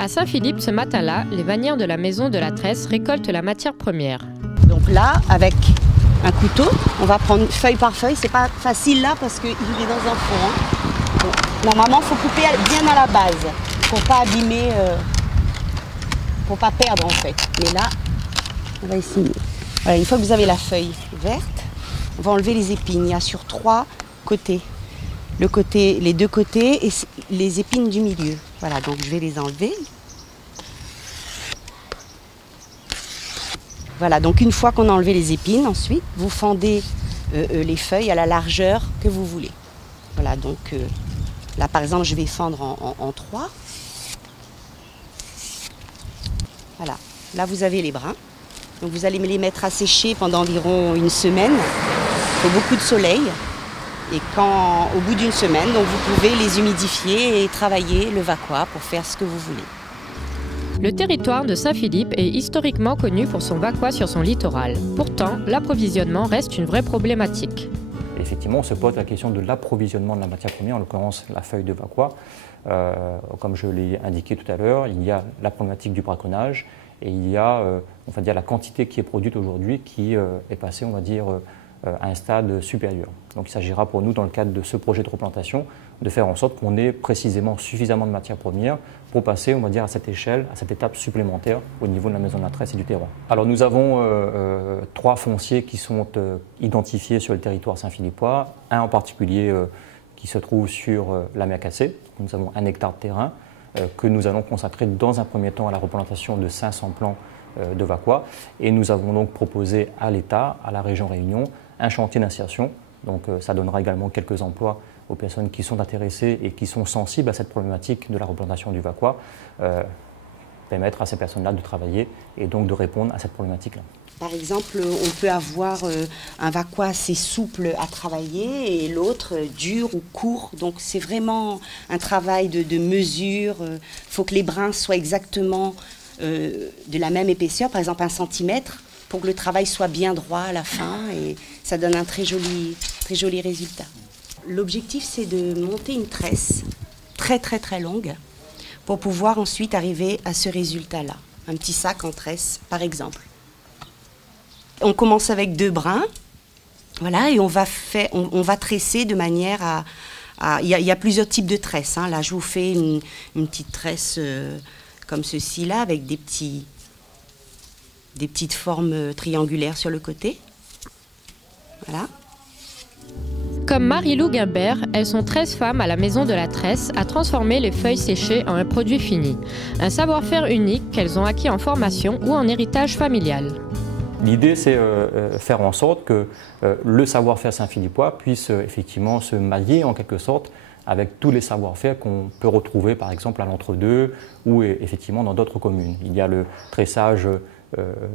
À Saint-Philippe, ce matin-là, les vannières de la maison de la Tresse récoltent la matière première. Donc là, avec un couteau, on va prendre feuille par feuille. C'est pas facile là parce qu'il est dans un fond. Donc, normalement, il faut couper bien à la base pour pas abîmer, pour pas perdre en fait. Mais là, on va essayer. Voilà, une fois que vous avez la feuille verte, on va enlever les épines. Il y a sur 3 côtés. Les 2 côtés et les épines du milieu. Voilà, donc je vais les enlever. Voilà, donc une fois qu'on a enlevé les épines, ensuite, vous fendez les feuilles à la largeur que vous voulez. Voilà, donc là, par exemple, je vais fendre en 3. Voilà, là, vous avez les brins. Donc vous allez me les mettre à sécher pendant environ une semaine. Il faut beaucoup de soleil. Et au bout d'une semaine, donc vous pouvez les humidifier et travailler le vacquois pour faire ce que vous voulez. Le territoire de Saint-Philippe est historiquement connu pour son vacquois sur son littoral. Pourtant, l'approvisionnement reste une vraie problématique. Effectivement, on se pose la question de l'approvisionnement de la matière première, en l'occurrence la feuille de vacquois. Comme je l'ai indiqué tout à l'heure, il y a la problématique du braconnage et il y a on va dire, la quantité qui est produite aujourd'hui qui est passée, on va dire, à un stade supérieur. Donc il s'agira pour nous, dans le cadre de ce projet de replantation, de faire en sorte qu'on ait précisément suffisamment de matières premières pour passer, on va dire, à cette échelle, à cette étape supplémentaire au niveau de la maison de la Tresse et du terroir. Alors nous avons 3 fonciers qui sont identifiés sur le territoire saint-philippois, un en particulier qui se trouve sur la mer Cassée. Nous avons 1 hectare de terrain que nous allons consacrer dans un premier temps à la replantation de 500 plants de vacquois. Et nous avons donc proposé à l'État, à la région Réunion, un chantier d'insertion. Donc ça donnera également quelques emplois aux personnes qui sont intéressées et qui sont sensibles à cette problématique de la replantation du vacquois, permettre à ces personnes-là de travailler et donc de répondre à cette problématique-là. Par exemple, on peut avoir un vacquois assez souple à travailler et l'autre dur ou court. Donc c'est vraiment un travail de mesure. Il faut que les brins soient exactement de la même épaisseur, par exemple 1 centimètre, pour que le travail soit bien droit à la fin et ça donne un très joli résultat. L'objectif, c'est de monter une tresse très longue pour pouvoir ensuite arriver à ce résultat-là. Un petit sac en tresse, par exemple. On commence avec 2 brins, voilà, et on va tresser de manière à... Il y a plusieurs types de tresses. Hein. Là, je vous fais une petite tresse comme ceci, là, avec des petites formes triangulaires sur le côté. Voilà. Comme Marie-Lou Guimbert, elles sont 13 femmes à la maison de la Tresse à transformer les feuilles séchées en un produit fini. Un savoir-faire unique qu'elles ont acquis en formation ou en héritage familial. L'idée, c'est faire en sorte que le savoir-faire saint-philippois puisse effectivement se marier en quelque sorte avec tous les savoir-faire qu'on peut retrouver par exemple à l'Entre-deux ou effectivement dans d'autres communes. Il y a le tressage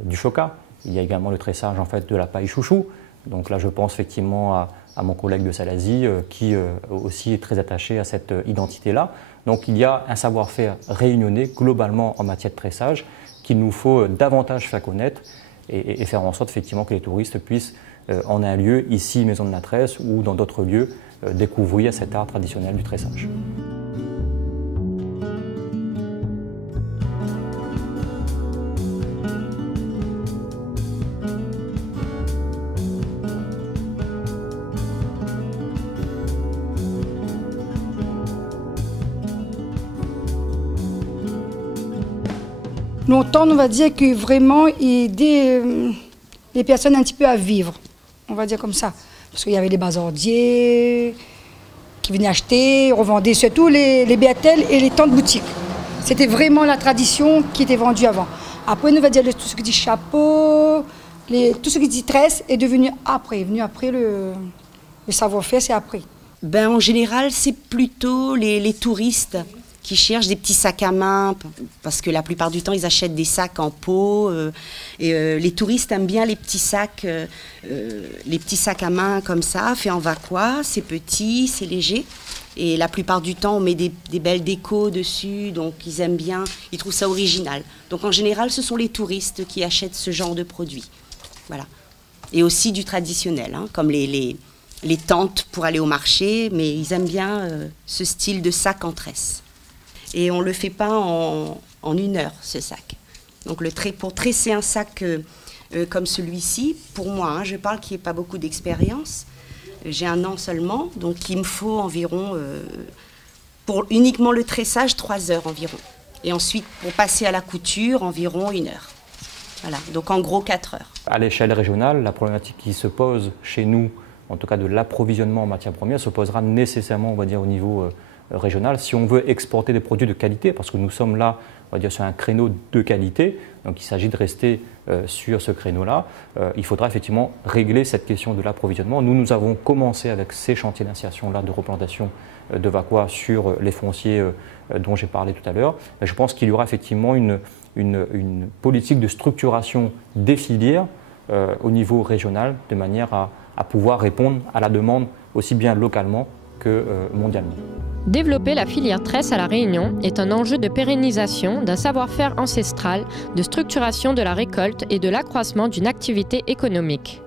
du choca, il y a également le tressage en fait de la paille chouchou. Donc là, je pense effectivement à mon collègue de Salazie qui aussi est très attaché à cette identité-là. Donc il y a un savoir-faire réunionnais globalement en matière de tressage qu'il nous faut davantage faire connaître et faire en sorte effectivement que les touristes puissent en un lieu, ici Maison de la Tresse ou dans d'autres lieux, découvrir cet art traditionnel du tressage. Longtemps, on va dire que vraiment aider les personnes un petit peu à vivre, on va dire comme ça. Parce qu'il y avait les bazardiers qui venaient acheter, revendaient surtout les BATL et les temps de boutique. C'était vraiment la tradition qui était vendue avant. Après, on va dire tout ce qui dit chapeau, tout ce qui dit tresse est devenu après. Le savoir-faire, c'est après. Ben, en général, c'est plutôt les touristes qui cherchent des petits sacs à main, parce que la plupart du temps, ils achètent des sacs en peau. Les touristes aiment bien les petits sacs à main comme ça, faits en vacquois. C'est petit, c'est léger. Et la plupart du temps, on met des belles décos dessus, donc ils aiment bien, ils trouvent ça original. Donc en général, ce sont les touristes qui achètent ce genre de produits. Voilà. Et aussi du traditionnel, hein, comme les tentes pour aller au marché, mais ils aiment bien ce style de sac en tresse. Et on ne le fait pas en en 1 heure, ce sac. Donc pour tresser un sac comme celui-ci, pour moi, hein, je parle qu'il n'y ait pas beaucoup d'expérience, j'ai 1 an seulement, donc il me faut environ, pour uniquement le tressage, 3 heures environ. Et ensuite, pour passer à la couture, environ 1 heure. Voilà, donc en gros 4 heures. À l'échelle régionale, la problématique qui se pose chez nous, en tout cas de l'approvisionnement en matières premières, se posera nécessairement, on va dire, au niveau régional. Si on veut exporter des produits de qualité, parce que nous sommes là, on va dire, sur un créneau de qualité, donc il s'agit de rester sur ce créneau-là, il faudra effectivement régler cette question de l'approvisionnement. Nous avons commencé avec ces chantiers d'insertion-là, de replantation de Vacquois sur les fonciers dont j'ai parlé tout à l'heure. Je pense qu'il y aura effectivement une politique de structuration des filières au niveau régional, de manière à pouvoir répondre à la demande aussi bien localement que mondialement. Développer la filière tresse à La Réunion est un enjeu de pérennisation d'un savoir-faire ancestral, de structuration de la récolte et de l'accroissement d'une activité économique.